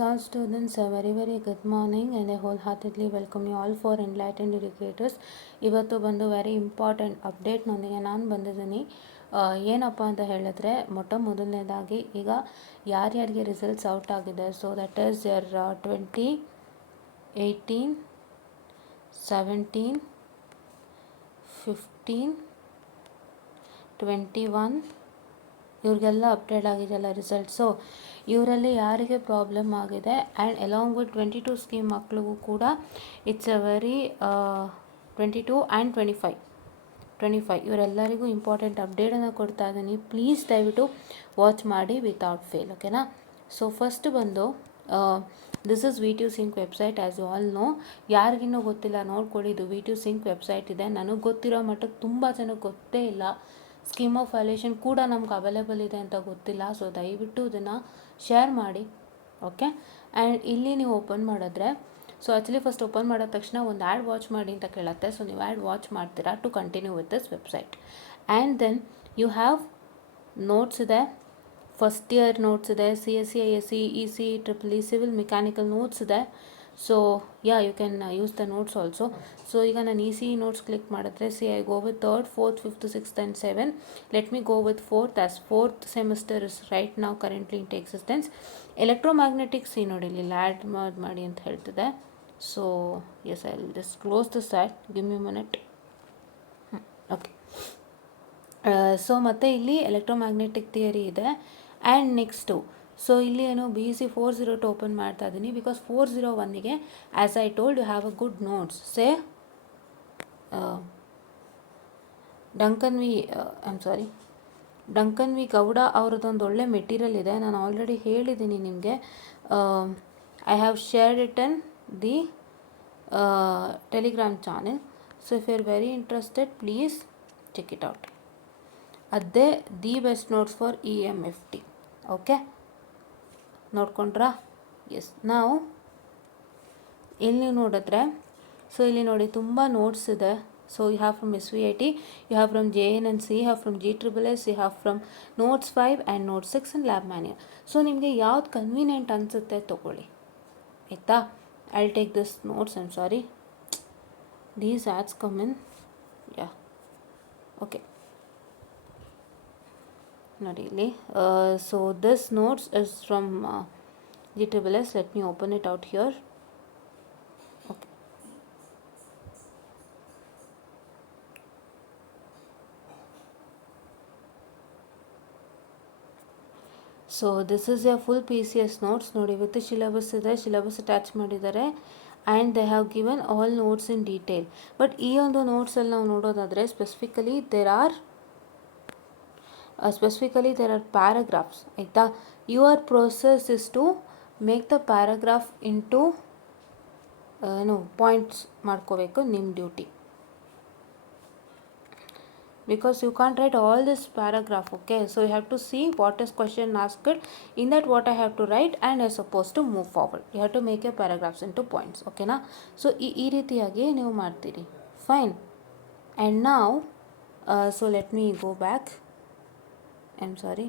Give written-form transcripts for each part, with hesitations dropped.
All students, a very good morning and I wholeheartedly welcome you all for Enlightened Educators. ಇವತ್ತು ಬಂದು very important ಅಪ್ಡೇಟ್ನೊಂದಿಗೆ ನಾನು ಬಂದಿದ್ದೀನಿ. ಏನಪ್ಪ ಅಂತ ಹೇಳಿದ್ರೆ ಮೊದಲನೇದಾಗಿ ಈಗ ಯಾರ್ಯಾರಿಗೆ ರಿಸಲ್ಟ್ಸ್ ಔಟ್ ಆಗಿದೆ, ಸೊ ದಟ್ ಈಸ್ ಯರ್ 2018, 17, 15, 21 ಇವ್ರಿಗೆಲ್ಲ ಅಪ್ಡೇಟ್ ಆಗಿದೆಯಲ್ಲ ರಿಸಲ್ಟ್ಸು. ಇವರಲ್ಲಿ ಯಾರಿಗೆ ಪ್ರಾಬ್ಲಮ್ ಆಗಿದೆ ಆ್ಯಂಡ್ ಅಲಾಂಗ್ ವಿತ್ 22 ಸ್ಕೀಮ್ ಮಕ್ಕಳಿಗೂ ಕೂಡ ಇಟ್ಸ್ ಅ ವೆರಿ 22 ಆ್ಯಂಡ್ 25 ಇವರೆಲ್ಲರಿಗೂ ಇಂಪಾರ್ಟೆಂಟ್ ಅಪ್ಡೇಟನ್ನು ಕೊಡ್ತಾ ಇದ್ದೀನಿ. ಪ್ಲೀಸ್ ದಯವಿಟ್ಟು ವಾಚ್ ಮಾಡಿ ವಿತೌಟ್ ಫೇಲ್, ಓಕೆನಾ. ಸೊ ಫಸ್ಟ್ ಬಂದು this is VTU sync website. As you all know, ಯಾರಿಗಿನ್ನೂ ಗೊತ್ತಿಲ್ಲ ನೋಡ್ಕೊಳ್ಳಿ, ಇದು ವಿ ಟು ಸಿಂಕ್ ವೆಬ್ಸೈಟ್ ಇದೆ. ನನಗೆ ಗೊತ್ತಿರೋ ಮಟ್ಟಕ್ಕೆ ತುಂಬ ಜನಕ್ಕೆ ಗೊತ್ತೇ ಇಲ್ಲ. ಸ್ಕೀಮ್ ಆಫ್ ವ್ಯಾಲ್ಯೂಯೇಷನ್ ಕೂಡ ನಮ್ಗೆ ಅವೈಲೇಬಲ್ ಇದೆ ಅಂತ ಗೊತ್ತಿಲ್ಲ. ಸೊ ದಯವಿಟ್ಟು ಇದನ್ನು ಶೇರ್ ಮಾಡಿ, ಓಕೆ. ಆ್ಯಂಡ್ ಇಲ್ಲಿ ನೀವು ಓಪನ್ ಮಾಡಿದ್ರೆ, ಸೊ ಆ್ಯಕ್ಚುಲಿ ಫಸ್ಟ್ ಓಪನ್ ಮಾಡಿದ ತಕ್ಷಣ ಒಂದು ಆ್ಯಡ್ ವಾಚ್ ಮಾಡಿ ಅಂತ ಕೇಳುತ್ತೆ. ಸೊ ನೀವು ಆ್ಯಡ್ ವಾಚ್ ಮಾಡ್ತೀರಾ to continue with this website. And then you have notes ಇದೆ, ಫಸ್ಟ್ ಇಯರ್ ನೋಟ್ಸ್ ಇದೆ, C S C, I S C, E C, triple E, civil, mechanical notes ಇದೆ. So you can use the notes also. So ಈಗ ನಾನು E C notes click ಮಾಡಿದ್ರೆ, see I go with 3rd, 4th, 5th, 6th and 7th. Let me go with 4th, as 4th semester is right now currently into existence. Electromagnetics ನೋಡಿ ಇಲ್ಲಿ ad ಮಾಡಿ ಅಂತ ಹೇಳ್ತಿದೆ. So yes, I will just close this ad, give me minute. Okay. So ಮತ್ತು ಇಲ್ಲಿ electromagnetic theory ಇದೆ. And next, so ಇಲ್ಲಿ ಏನು BSc 402 ಓಪನ್ ಮಾಡ್ತಾ ಇದ್ದೀನಿ, ಬಿಕಾಸ್ 401ಗೆ as I told you have a good notes. Say Duncan V Gowda ಅವ್ರದ್ದೊಂದು ಒಳ್ಳೆ ಮೆಟೀರಿಯಲ್ ಇದೆ. ನಾನು ಆಲ್ರೆಡಿ ಹೇಳಿದ್ದೀನಿ ನಿಮಗೆ. I have shared it in the Telegram channel. So if you are very interested, please check it out. ಅದೇ the best notes for EMFT, okay. ನೋಡ್ಕೊಂಡ್ರಾ? Yes. ನಾವು ಇಲ್ಲಿ ನೋಡಿದ್ರೆ, ಸೊ ಇಲ್ಲಿ ನೋಡಿ ತುಂಬ ನೋಟ್ಸ್ ಇದೆ. So you have from SVIT, you have from JNNC, you have from GSSS, you have from notes 5 and notes 6 and lab manual. So ನಿಮಗೆ ಯಾವ್ದು ಕನ್ವೀನಿಯೆಂಟ್ ಅನಿಸುತ್ತೆ ತೊಗೊಳ್ಳಿ, ಆಯಿತಾ. I will take this notes. I am sorry, these ads come in, yeah, okay. ನೋಡಿ ಇಲ್ಲಿ, so this notes is from GSSS. Let me open it out here, okay. So this is a full PCS notes ನೋಡಿ, with syllabus ಇದೆ, syllabus attach ಮಾಡಿದ್ದಾರೆ. And they have given all notes in detail. But ಈ ಒಂದು ನೋಟ್ಸಲ್ಲಿ ನಾವು ನೋಡೋದಾದರೆ specifically there are paragraphs, ಆಯಿತಾ. Your process is to make the paragraph into points ಮಾಡ್ಕೋಬೇಕು, ನಿಮ್ಮ duty. Because you can't write all this paragraph, okay. So you have to see what is question asked, in that what I have to write, and I supposed to move forward. You have to make your paragraphs into points, okay na. So ಈ ರೀತಿಯಾಗಿ ನೀವು ಮಾಡ್ತೀರಿ, fine. And now so let me go back. I'm sorry,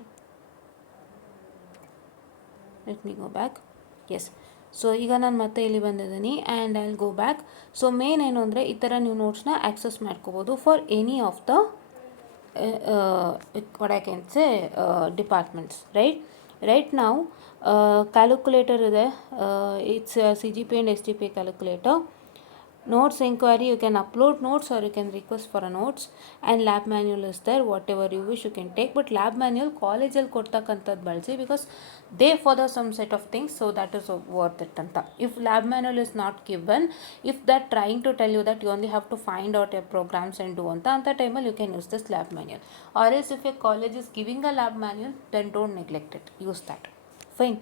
let me go back. Yes. So ಈಗ ನಾನು ಮತ್ತೆ ಇಲ್ಲಿ ಬಂದಿದ್ದೀನಿ and I will go back. So main ಏನು ಅಂದರೆ, ಈ ಥರ ನೀವು ನೋಟ್ಸ್ನ ಆ್ಯಕ್ಸಸ್ ಮಾಡ್ಕೋಬೋದು for any of the what I can say departments, right now. Calculator ಇದೆ, it's CGPA and SGPA calculator. Notes inquiry, you can upload notes or you can request for a notes. And lab manual is there, whatever you wish you can take. But lab manual ಕಾಲೇಜಲ್ಲಿ ಕೊಡ್ತಕ್ಕಂಥದ್ದು ಬಳಸಿ, because they follow some set of things, so that is worth it ಅಂತ. If lab manual is not given, if they're trying to tell you that you only have to find out your programs and do ಅಂತ ಟೈಮಲ್ಲಿ you can use this lab manual. Or else if your college is giving a lab manual, then don't neglect it, use that, fine.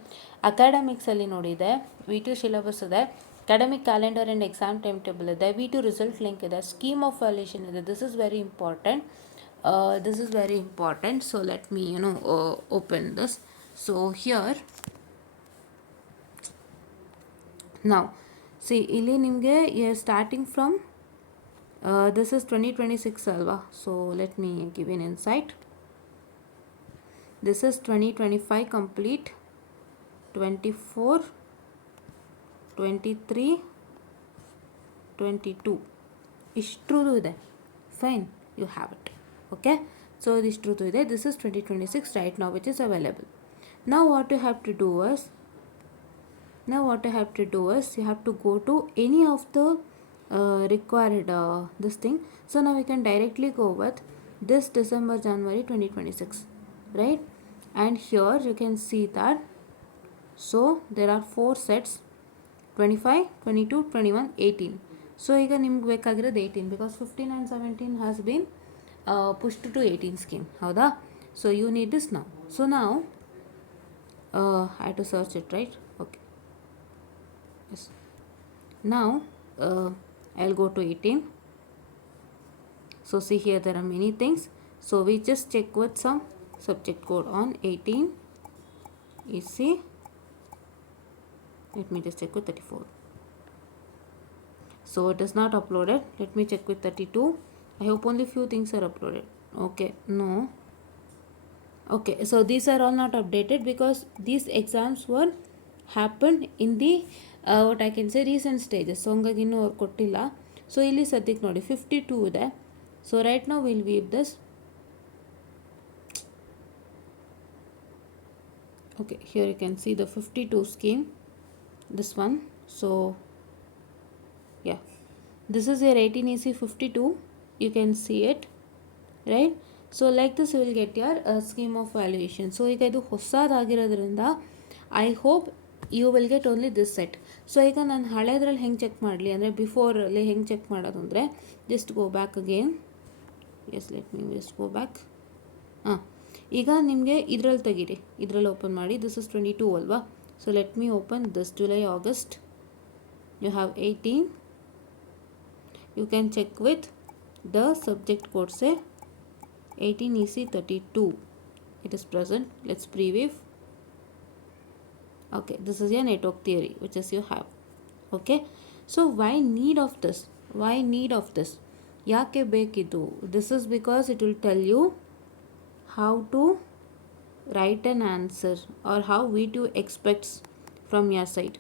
ಅಕಾಡೆಮಿಕ್ಸಲ್ಲಿ ನೋಡಿದೆ, V2 syllabus ಇದೆ, academic calendar and exam time table ಇದೆ, V2 result link ಇದೆ, scheme of valuation ಇದೆ. This is very important. So let me open this. So here ನಾವು see, ಇಲ್ಲಿ ನಿಮಗೆ starting from this is 2026 ಅಲ್ವಾ. So let me give in insight. This is 2025 complete, 24 23, 22 ಇಷ್ಟು ಇದೆ. Fine, you have it. Okay, so ಇದಿಷ್ಟು ಇದೆ. This is 2026 right now which is available. Now what you have to do is you have to go to any of the required this thing. So now we can directly go with this December January 2026, right? And here you can see that, so there are 4 sets, 25, 22, 21, 18. So ಈಗ ನಿಮ್ಗೆ ಬೇಕಾಗಿರೋದು 18 because 15 and 17 has been pushed to 18 scheme, ಹೌದಾ? So you need this now. So ನಾವು I have to search it, right? Okay, yes. Now I'll go to 18. So see here there are many things. So we just check with some subject code on 18 EC. Let me just check with 34. So it is not uploaded. Let me check with 32. I hope only few things are uploaded. Okay, no. Okay, so these are all not updated because these exams were happened in the what I can say recent stages. So ಹಂಗಾಗಿ ಇನ್ನೂ ಅವ್ರು ಕೊಟ್ಟಿಲ್ಲ. So ಇಲ್ಲಿ ಸದ್ಯಕ್ಕೆ ನೋಡಿ 52 ಇದೆ. So right ನಾವು will view this. Okay, here you can see the 52 scheme, this one. So yeah, this is your 18 EC 52. You can see it, right? So like this you will get your scheme of valuation. So ಈಗ ಇದು ಹೊಸದಾಗಿರೋದ್ರಿಂದ I hope you will get only this set. So ಈಗ ನಾನು ಹಳೇದ್ರಲ್ಲಿ ಹೆಂಗೆ check ಮಾಡಲಿ ಅಂದರೆ ಬಿಫೋರಲ್ಲಿ ಹೆಂಗೆ check ಮಾಡೋದು ಅಂದರೆ just go back again. Yes, let me just go back. ಈಗ ನಿಮಗೆ ಇದರಲ್ಲಿ ತೆಗೀರಿ, ಇದರಲ್ಲಿ ಓಪನ್ ಮಾಡಿ. ದಿಸ್ ಇಸ್ 22 ಅಲ್ವಾ? So let me open this July August. You have 18. You can check with the subject code, say 18 EC 32. It is present. Let's preview. Okay, this is your network theory which is you have. Okay, so why need of this? ಯಾಕೆ ಬೇಕಿದು? This is because it will tell you how to write an answer or how V2 expects from your side.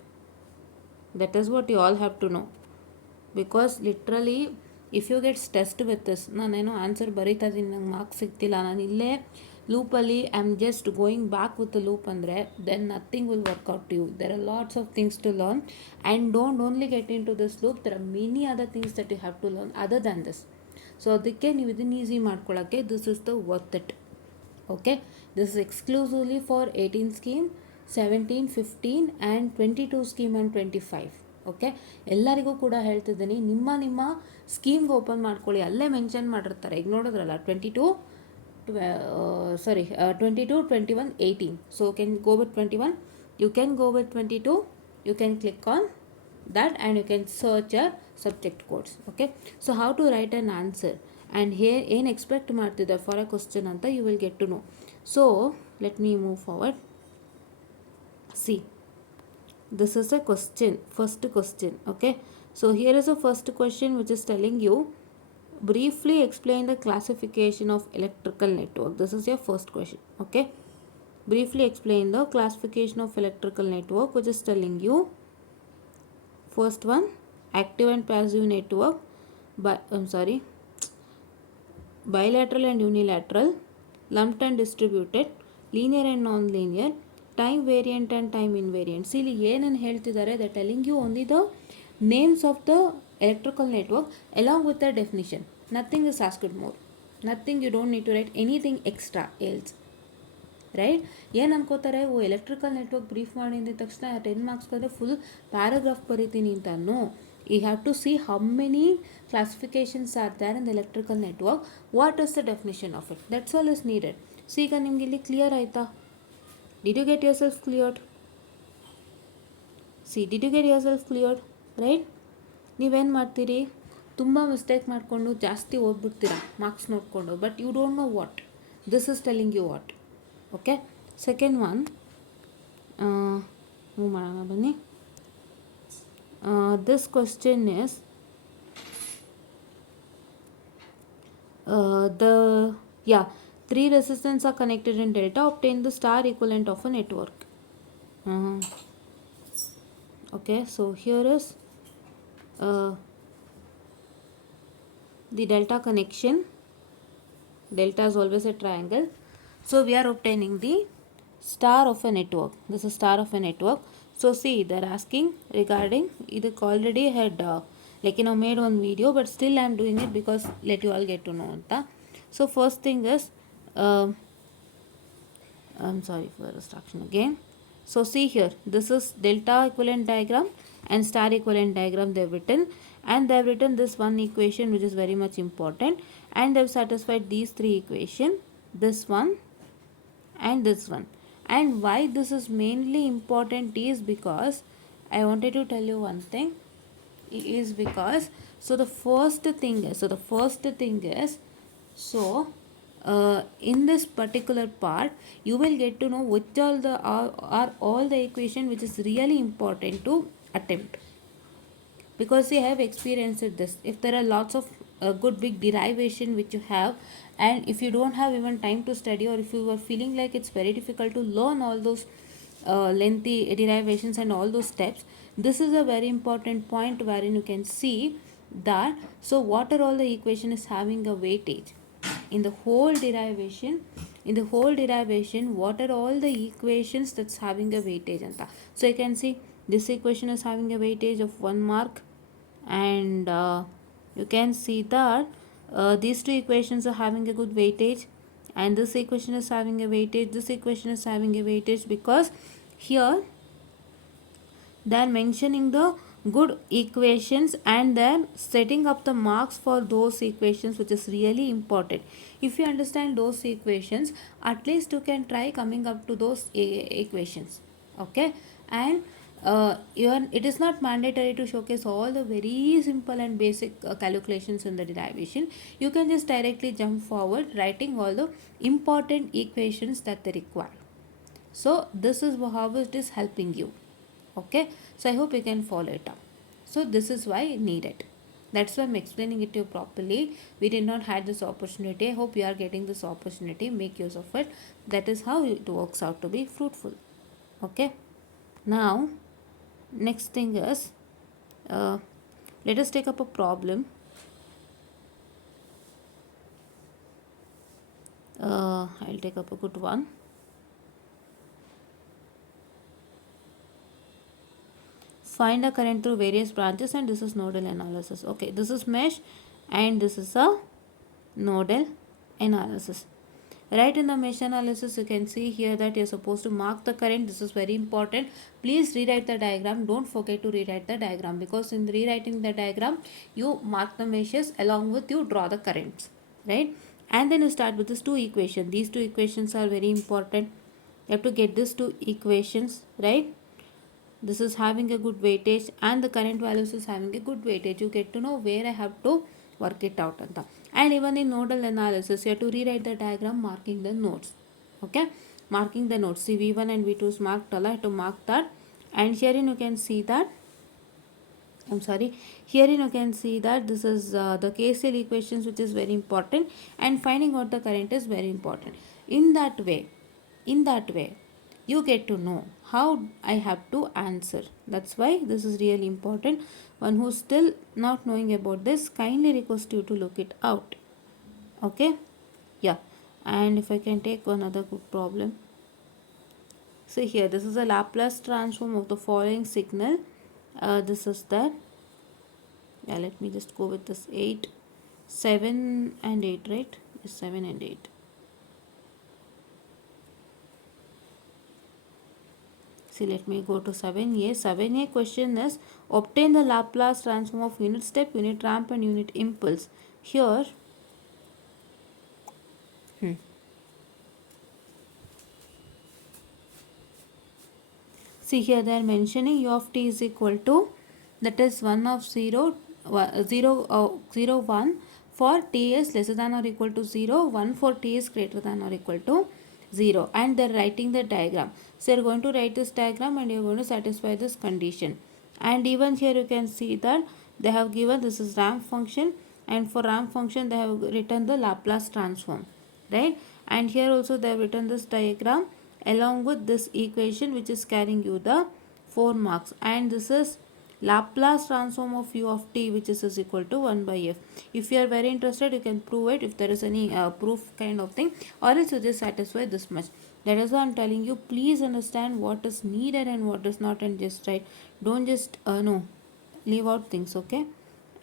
That is what you all have to know. Because literally if you get test with this, ನಾನೇನೋ answer ಬರೀತಾ ಇದ್ದೀನಿ, ನಂಗೆ marks ಸಿಗ್ತಿಲ್ಲ, ನಾನು ಇಲ್ಲೇ ಲೂಪಲ್ಲಿ I am just going back with the loop ಅಂದರೆ then nothing will work out to you. There are lots of things to learn and don't only get into this loop, there are many other things that you have to learn other than this. So ಅದಕ್ಕೆ ನೀವು ಇದನ್ನು easy ಮಾಡ್ಕೊಳ್ಳೋಕ್ಕೆ this is the worth it. Okay, this is exclusively for 18 scheme, 17, 15 and 22 scheme and 25. Okay, ಎಲ್ಲರಿಗೂ ಕೂಡ ಹೇಳ್ತಿದ್ದೀನಿ, ನಿಮ್ಮ ಸ್ಕೀಮ್ಗೆ open ಮಾಡ್ಕೊಳ್ಳಿ. ಅಲ್ಲೇ ಮೆನ್ಷನ್ ಮಾಡಿರ್ತಾರೆ. ಈಗ ನೋಡಿದ್ರಲ್ಲ 22, 21, 18. So can go with 21, you can go with 22, you can click on that and you can search your subject codes. Okay, so how to write an answer and here ಏನು expect ಮಾಡ್ತಿದ್ದಾರೆ for a question ಅಂತ you will get to know. So let me move forward. See, this is a question, first question. Okay, so here is a first question which is telling you briefly explain the classification of electrical network. This is your first question. Okay, briefly explain the classification of electrical network, which is telling you first one, active and passive network, bilateral and unilateral, lumped and distributed, linear and non-linear, time variant and time invariant. See, ಇಲ್ಲಿ ಏನೇನು ಹೇಳ್ತಿದ್ದಾರೆ, they're telling you only the names of the electrical network along with the definition. Nothing is asked more. Nothing, you don't need to write anything extra else. Right? ಏನು ಅನ್ಕೋತಾರೆ, electrical network brief ಮಾಡಿ ಅಂದಿದ ತಕ್ಷಣ 10 marks ಬಂದರೆ full paragraph ಬರೀತೀನಿ ಅಂತ. No, you have to see how many classifications are there in the electrical network, what is the definition of it, that's all is needed. So ಈಗ ನಿಮ್ಗೆ ಇಲ್ಲಿ clear ಆಯಿತಾ? Did you get yourself cleared? Did you get yourself cleared? Right? ನೀವೇನು ಮಾಡ್ತೀರಿ, ತುಂಬ mistake ಮಾಡಿಕೊಂಡು ಜಾಸ್ತಿ ಓದ್ಬಿಡ್ತೀರಾ ಮಾರ್ಕ್ಸ್ ನೋಡಿಕೊಂಡು, but you don't know what this is telling you what. Okay, second one move ಮಾಡೋಣ ಬನ್ನಿ. This question is three resistance are connected in delta, obtain the star equivalent of a network. Okay, so here is uh, the delta connection. Delta is always a triangle. So we are obtaining the star of a network. This is star of a network. So see, they're asking regarding either already had made one video, but still I'm doing it because let you all get to know anta. So first thing is I'm sorry for the distraction again. So see here, this is delta equivalent diagram and star equivalent diagram they've written, and they've written this one equation which is very much important, and they've satisfied these three equation, this one and this one. And why this is mainly important is because I wanted to tell you one thing is because the first thing is in this particular part you will get to know which all the are all the equation which is really important to attempt, because they have experienced this. If there are lots of good big derivation which you have, and if you don't have even time to study, or if you are feeling like it's very difficult to learn all those lengthy derivations and all those steps, this is a very important point wherein you can see that what are all the equation is having a weightage in the whole derivation. In the whole derivation, what are all the equations that's having a weightage anta. So you can see this equation is having a weightage of 1 mark, and you can see that these two equations are having a good weightage, and this equation is having a weightage, this equation is having a weightage, because here they are mentioning the good equations and then setting up the marks for those equations, which is really important. If you understand those equations, at least you can try coming up to those equations. Okay, and it is not mandatory to showcase all the very simple and basic calculations in the derivation. You can just directly jump forward writing all the important equations that they require. So this is how it is helping you. Okay, so I hope you can follow it up. So this is why I need it. That's why I'm explaining it to you properly. We did not had this opportunity. I hope you are getting this opportunity. Make use of it. That is how it works out to be fruitful. Okay, now next thing is uh, let us take up a problem. I'll take up a good one. Find a current through various branches, and this is nodal analysis. Okay, this is mesh and this is a nodal analysis. Right, in the mesh analysis you can see here that you're supposed to mark the current. This is very important. Please rewrite the diagram. Don't forget to rewrite the diagram, because in rewriting the diagram you mark the meshes along with you draw the currents, right? And then you start with this two equation. These two equations are very important. You have to get these two equations, right? This is having a good weightage and the current values is having a good weightage. You get to know where I have to work it out. And even in nodal analysis, you have to rewrite the diagram marking the nodes. Okay, marking the nodes. See, V1 and V2 is marked. I have to mark that. And herein you can see that, herein you can see that this is the KCL equations, which is very important, and finding out the current is very important. In that way, you get to know how I have to answer. That's why this is really important. One who's still not knowing about this, kindly request you to look it out. Okay, yeah. And if I can take another good problem. See here, this is a Laplace transform of the following signal. This is that. Yeah, let me just go with this 8, 7 and 8, right? Yes, 7 and 8. See, let me go to 7a. 7a question is obtain the Laplace transform of unit step, unit ramp and unit impulse. Here, see here they are mentioning u of t is equal to, that is 1 of 0, 0, 1 for t is lesser than or equal to 0, 1 for t is greater than or equal to 0, and they are writing the diagram. So you are going to write this diagram and you are going to satisfy this condition. And even here you can see that they have given this is ramp function, and for ramp function they have written the Laplace transform, right? And here also they have written this diagram along with this equation which is carrying you the 4 marks, and this is Laplace transform of u of t, which is equal to 1 by f. If you are very interested, you can prove it if there is any proof kind of thing, or else you just satisfy this much. That is why I'm telling you, please understand what is needed and what is not, and just write. Don't just no, leave out things, okay?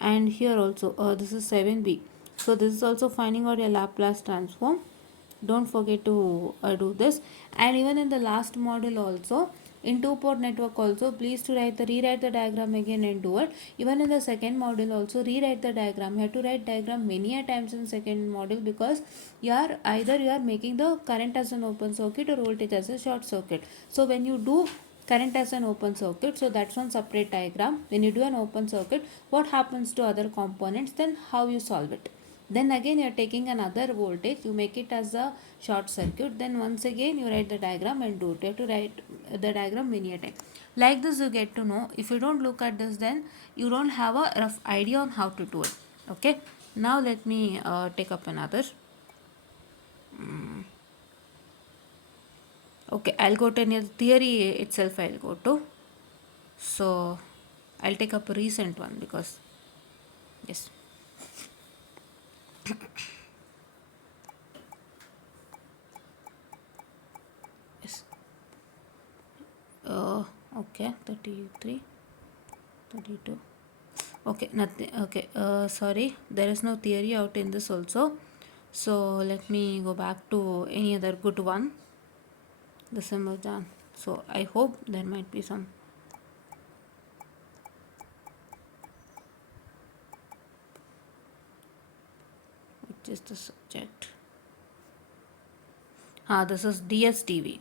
And here also this is 7b, so this is also finding out your Laplace transform. Don't forget to do this. And even in the last module also, in two port network also, please to rewrite the diagram again and do it. Even in the second module also, rewrite the diagram. You have to write diagram many a times in second module, because you are making the current as an open circuit or voltage as a short circuit. So when you do current as an open circuit, so that's one separate diagram. When you do an open circuit, what happens to other components, then how you solve it. Then again you are taking another voltage, you make it as a short circuit, then once again you write the diagram and do it. You have to write the diagram many a time. Like this you get to know. If you don't look at this, then you don't have a rough idea on how to do it. Okay, now let me take up another. Okay, I'll go to any theory itself, I'll go to. So I'll take up a recent one, because yes. Yes. Okay, 33, 32. Okay, nothing. Okay, sorry, there is no theory out in this also. So let me go back to any other good one. December done. So I hope there might be some. Which is the subject? This is DSDV.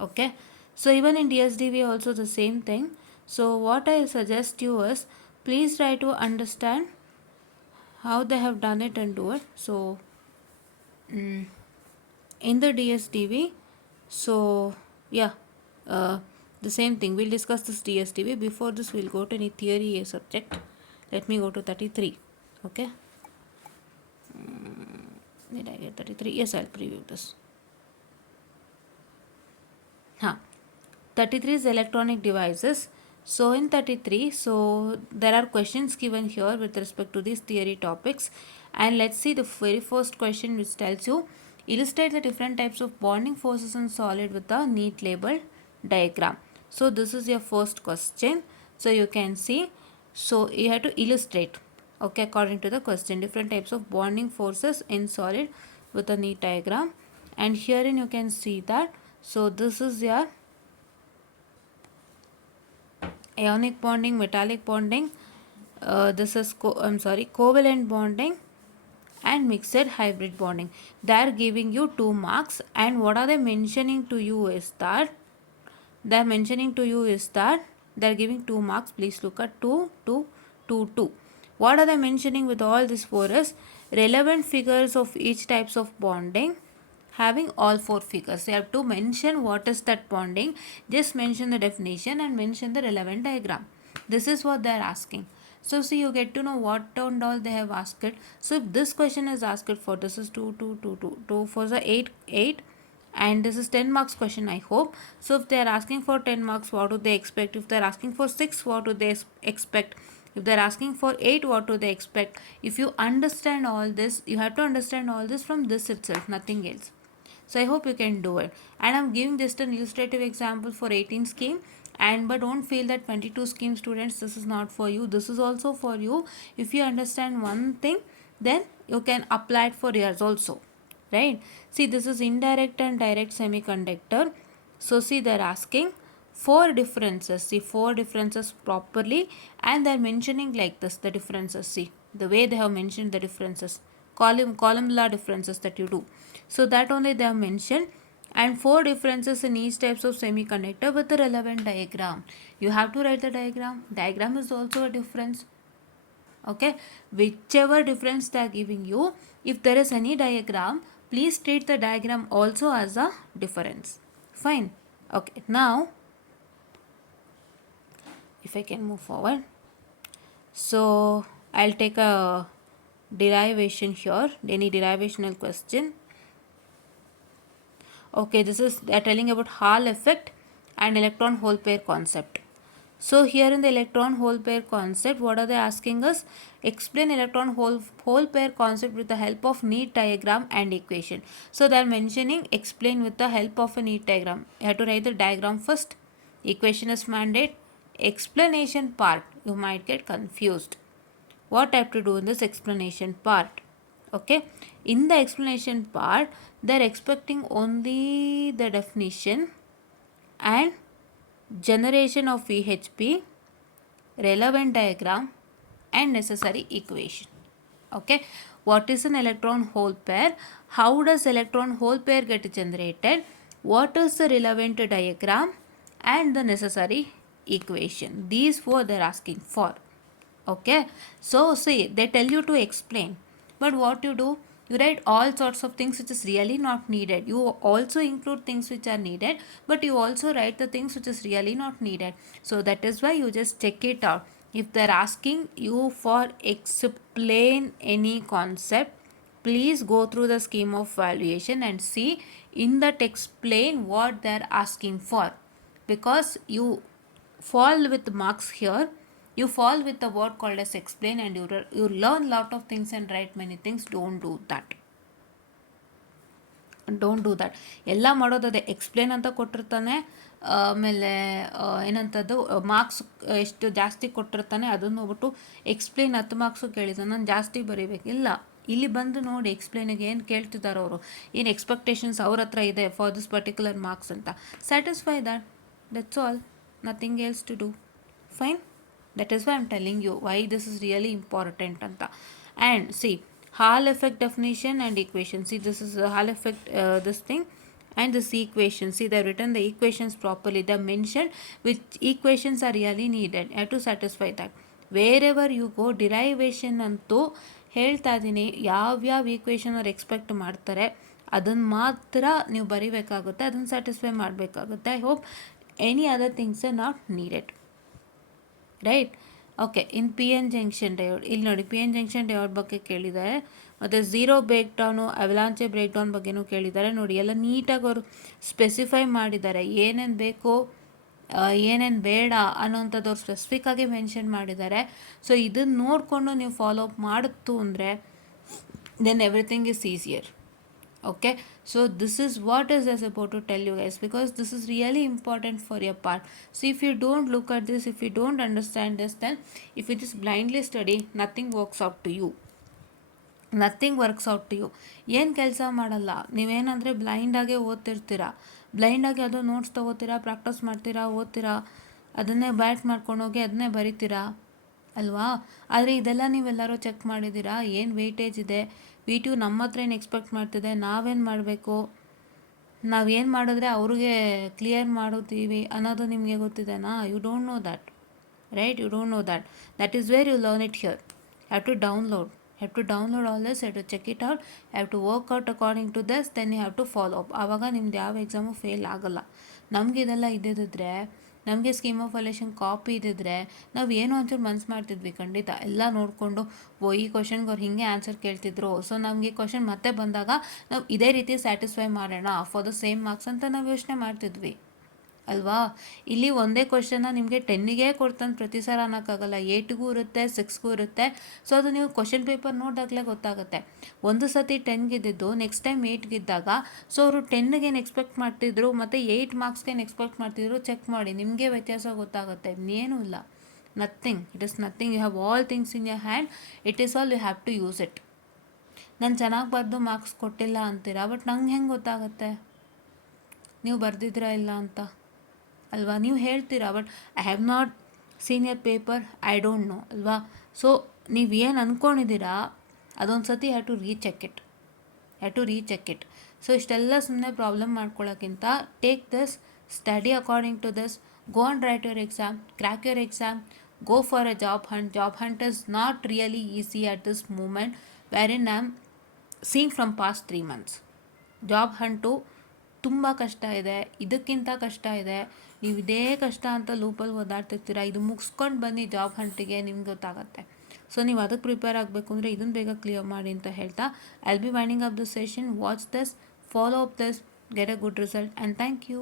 Okay, so even in DSDV also the same thing. So what I suggest you is, please try to understand how they have done it and do it. So in the DSDV, so yeah, the same thing, we'll discuss this DSDV. Before this we'll go to any theory subject. Let me go to 33. Okay, did I get 33? Yes, I'll preview this. 33 is electronic devices. So in 33, so there are questions given here with respect to these theory topics, and let's see the very first question, which tells you, illustrate the different types of bonding forces in solid with a neat labeled diagram. So this is your first question. So you can see, so you have to illustrate, okay, according to the question, different types of bonding forces in solid with a neat diagram. And herein you can see that, so this is your ionic bonding, metallic bonding, this is covalent bonding, and mixed hybrid bonding. They are giving you 2 marks, and what are they mentioning to you is that they are giving 2 marks. Please look at 2, 2, 2, 2. What are they mentioning with all this 4 is relevant figures of each types of bonding, having all 4 figures. You have to mention what is that bonding, just mention the definition and mention the relevant diagram. This is what they are asking. So see, you get to know what and all they have asked it. So if this question is asked for, this is 2, 2, 2, 2, 2 for the 8, 8, and this is 10 marks question, I hope. So if they are asking for 10 marks, what do they expect? If they are asking for 6, what do they expect? If they are asking for 8, what do they expect? If you understand all this, you have to understand all this from this itself, nothing else. So I hope you can do it. And I'm giving just an illustrative example for 18 scheme. And but don't feel that 22 scheme students, this is not for you. This is also for you. If you understand one thing, then you can apply it for yours also. Right? See, this is indirect and direct semiconductor. So see, they're asking 4 differences. See, 4 differences properly, and they're mentioning like this, the differences. See, the way they have mentioned the differences, columnar differences that you do. So that only they have mentioned, and 4 differences in each types of semiconductor with the relevant diagram. You have to write the diagram. Diagram is also a difference. Okay, whichever difference they are giving you, if there is any diagram, please treat the diagram also as a difference. Fine. Okay, now if I can move forward, so I'll take a derivation here, any derivational question. Okay, this is they are telling about Hall effect and electron hole pair concept. So here in the electron hole pair concept, what are they asking us? Explain electron hole pair concept with the help of neat diagram and equation. So they are mentioning explain with the help of a neat diagram. You have to write the diagram first. Equation is mandate. Explanation part, you might get confused. What I have to do in this explanation part? Okay, in the explanation part, they are expecting only the definition and generation of VHP, relevant diagram and necessary equation. Okay, what is an electron hole pair? How does electron hole pair get generated? What is the relevant diagram and the necessary equation? These four they are asking for. Okay, so see, they tell you to explain, but what you do, you write all sorts of things which is really not needed. You also include things which are needed, but you also write the things which is really not needed. So that is why you just check it out. If they're asking you for explain any concept, please go through the scheme of valuation and see in that explain what they're asking for, because you fall with marks here. You fall with the word called as explain, and you learn lot of things and write many things. Don't do that. Don't do that. ಎಲ್ಲ ಮಾಡೋದು ಅದೇ, explain ಅಂತ ಕೊಟ್ಟಿರ್ತಾನೆ, ಆಮೇಲೆ ಏನಂಥದ್ದು marks ಎಷ್ಟು ಜಾಸ್ತಿ ಕೊಟ್ಟಿರ್ತಾನೆ ಅದನ್ನು ಹೋಗ್ಬಿಟ್ಟು ಎಕ್ಸ್ಪ್ಲೇನ್ 10 ಮಾರ್ಕ್ಸು ಕೇಳಿದ್ದಾನೆ ನಾನು ಜಾಸ್ತಿ ಬರೀಬೇಕಿಲ್ಲ. ಇಲ್ಲಿ ಬಂದು ನೋಡಿ ಎಕ್ಸ್ಪ್ಲೇನಿಗೆ ಏನು ಕೇಳ್ತಿದ್ದಾರೆ ಅವರು, ಏನು ಎಕ್ಸ್ಪೆಕ್ಟೇಷನ್ಸ್ ಅವ್ರ ಹತ್ರ ಇದೆ ಫಾರ್ ದಿಸ್ ಪರ್ಟಿಕ್ಯುಲರ್ ಮಾರ್ಕ್ಸ್ ಅಂತ. Satisfy that, that's all, nothing else to do. Fine. That is why I am telling you why this is really important anta. And see, Hall effect definition and equation. See, this is a Hall effect, this thing, and this equation. See, they have written the equations properly. They have mentioned which equations are really needed. You have to satisfy that. Wherever you go, derivation ಅಂತೂ ಹೇಳ್ತಾ ಇದ್ದೀನಿ, ಯಾವ್ಯಾವ equation ಅವ್ರು expect ಮಾಡ್ತಾರೆ ಅದನ್ನು ಮಾತ್ರ ನೀವು ಬರೀಬೇಕಾಗುತ್ತೆ, ಅದನ್ನು ಸ್ಯಾಟಿಸ್ಫೈ ಮಾಡಬೇಕಾಗುತ್ತೆ. I hope any other things are not needed. Right. Okay, in P N junction diode, ಇಲ್ಲಿ ನೋಡಿ ಪಿ ಎನ್ ಜಂಕ್ಷನ್ ಡಯೋಡ್ ಬಗ್ಗೆ ಕೇಳಿದ್ದಾರೆ, ಮತ್ತು zero breakdown avalanche breakdown ಬಗ್ಗೆನೂ ಕೇಳಿದ್ದಾರೆ. ನೋಡಿ ಎಲ್ಲ ನೀಟಾಗಿ ಅವರು ಸ್ಪೆಸಿಫೈ ಮಾಡಿದ್ದಾರೆ, ಏನೇನು ಬೇಕು ಏನೇನು ಬೇಡ ಅನ್ನೋಂಥದ್ದು ಅವ್ರು ಸ್ಪೆಸಿಫಿಕ್ಕಾಗಿ ಮೆನ್ಷನ್ ಮಾಡಿದ್ದಾರೆ. ಸೊ ಇದನ್ನು ನೋಡಿಕೊಂಡು ನೀವು ಫಾಲೋ ಅಪ್ ಮಾಡುತ್ತು ಅಂದರೆ then everything is easier. Okay, so this is what is as about to tell you guys, because this is really important for your part. So if you don't look at this, if you don't understand this, then if you just blindly study, nothing works out to you. Nothing works out to you. ಏನು ಕೆಲಸ ಮಾಡಲ್ಲ ನೀವೇನಂದರೆ ಬ್ಲೈಂಡಾಗೆ ಓದ್ತಿರ್ತೀರಾ, ಬ್ಲೈಂಡಾಗಿ ಅದು notes ತೊಗೋತೀರಾ, practice ಮಾಡ್ತೀರಾ, ಓದ್ತೀರಾ, ಅದನ್ನೇ bat ಮಾಡ್ಕೊಂಡೋಗಿ ಅದನ್ನೇ ಬರಿತೀರಾ ಅಲ್ವಾ. ಆದರೆ ಇದೆಲ್ಲ ನೀವೆಲ್ಲರೂ ಚೆಕ್ ಮಾಡಿದ್ದೀರಾ, ಏನು ವೆಯ್ಟೇಜ್ ಇದೆ, V2 ನಮ್ಮ ಹತ್ರ ಏನು ಎಕ್ಸ್ಪೆಕ್ಟ್ ಮಾಡ್ತಿದೆ, ನಾವೇನು ಮಾಡಬೇಕು, ನಾವೇನು ಮಾಡಿದ್ರೆ ಅವ್ರಿಗೆ ಕ್ಲಿಯರ್ ಮಾಡೋತೀವಿ ಅನ್ನೋದು ನಿಮಗೆ ಗೊತ್ತಿದೆನಾ? You don't know that, right? You don't know that. That is where you learn it here. Have to download. Have to download all this, have to check it out, have to work out according to this, then you have to follow up. ಆವಾಗ ನಿಮ್ದು ಯಾವ exam fail ಆಗಲ್ಲ. ನಮಗೆ ಇದೆಲ್ಲ ಇದ್ದಿದ್ದರೆ, ನಮಗೆ scheme of valuation copy ಇದ್ದಿದ್ರೆ ನಾವು ಏನೋ ಒಂಚೂರು ಮನ್ಸು ಮಾಡ್ತಿದ್ವಿ ಖಂಡಿತ. ಎಲ್ಲ ನೋಡಿಕೊಂಡು ಈ ಕ್ವಶನ್ಗೆ ಅವ್ರು ಹೀಗೆ ಆನ್ಸರ್ ಕೇಳ್ತಿದ್ರು, ಸೊ ನಮಗೆ ಕ್ವಶನ್ ಮತ್ತೆ ಬಂದಾಗ ನಾವು ಇದೇ ರೀತಿ ಸ್ಯಾಟಿಸ್ಫೈ ಮಾಡೋಣ ಫಾರ್ ದ ಸೇಮ್ ಮಾರ್ಕ್ಸ್ ಅಂತ ನಾವು ಯೋಚನೆ ಮಾಡ್ತಿದ್ವಿ ಅಲ್ವಾ. ಇಲ್ಲಿ ಒಂದೇ ಕ್ವಶನ್ನ ನಿಮಗೆ 10ಗೆ ಕೊಡ್ತಾನೆ ಪ್ರತಿ ಸಲ ಅನ್ನೋಕ್ಕಾಗಲ್ಲ, 8ಗೂ ಇರುತ್ತೆ, 6ಗೂ ಇರುತ್ತೆ. ಸೊ ಅದು ನೀವು ಕ್ವಶನ್ ಪೇಪರ್ ನೋಡಿದಾಗಲೇ ಗೊತ್ತಾಗುತ್ತೆ. ಒಂದು ಸತಿ 10 ಗೆದ್ದಿದ್ದು ನೆಕ್ಸ್ಟ್ ಟೈಮ್ 8 ಗೆದ್ದಾಗ, ಸೊ ಅವರು 10ಗೆ ಎಕ್ಸ್ಪೆಕ್ಟ್ ಮಾಡ್ತಿದ್ರು ಮತ್ತು 8 ಮಾರ್ಕ್ಸ್ಗೆ ಎಕ್ಸ್ಪೆಕ್ಟ್ ಮಾಡ್ತಿದ್ರು, ಚೆಕ್ ಮಾಡಿ ನಿಮಗೆ ವ್ಯತ್ಯಾಸ ಗೊತ್ತಾಗುತ್ತೆ. ಇನ್ನೇನೂ ಇಲ್ಲ, nothing, it is nothing. You have all things in your hand, it is all you have to use it. ನಾನು ಚೆನ್ನಾಗಿ ಬರೆದು ಮಾರ್ಕ್ಸ್ ಕೊಟ್ಟಿಲ್ಲ ಅಂತೀರಾ, ಬಟ್ ನಂಗೆ ಹೆಂಗೆ ಗೊತ್ತಾಗುತ್ತೆ ನೀವು ಬರೆದಿದ್ದೀರಾ ಇಲ್ಲ ಅಂತ ಅಲ್ವಾ? ನೀವು ಹೇಳ್ತೀರಾ, but I have not seen your paper, I don't know ಅಲ್ವಾ. ಸೊ ನೀವು ಏನು ಅಂದ್ಕೊಂಡಿದ್ದೀರಾ ಅದೊಂದು ಸತಿ have to recheck it. So ಇಷ್ಟೆಲ್ಲ ಸುಮ್ಮನೆ ಪ್ರಾಬ್ಲಮ್ ಮಾಡ್ಕೊಳ್ಳೋಕ್ಕಿಂತ take this, study according to this, go and write your exam, crack your exam, go for a job hunt. Job hunt is not really easy at this moment wherein I am seeing from past 3 months. Job hunt ತುಂಬ ಕಷ್ಟ ಇದೆ, ಇದಕ್ಕಿಂತ ಕಷ್ಟ ಇದೆ. ನೀವು ಇದೇ ಕಷ್ಟ ಅಂತ ಲೂಪಲ್ಲಿ ಓದಾಡ್ತಿರ್ತೀರ, ಇದು ಮುಗಿಸ್ಕೊಂಡು ಬನ್ನಿ ಜಾಬ್ ಹಂಟಿಗೆ, ನಿಮ್ಗೆ ಗೊತ್ತಾಗುತ್ತೆ. ಸೊ ನೀವು ಅದಕ್ಕೆ ಪ್ರಿಪೇರ್ ಆಗಬೇಕು ಅಂದರೆ ಇದನ್ನು ಬೇಗ ಕ್ಲಿಯರ್ ಮಾಡಿ ಅಂತ ಹೇಳ್ತಾ, I will be winding up this session. Watch this, follow up this, get a good result, and thank you.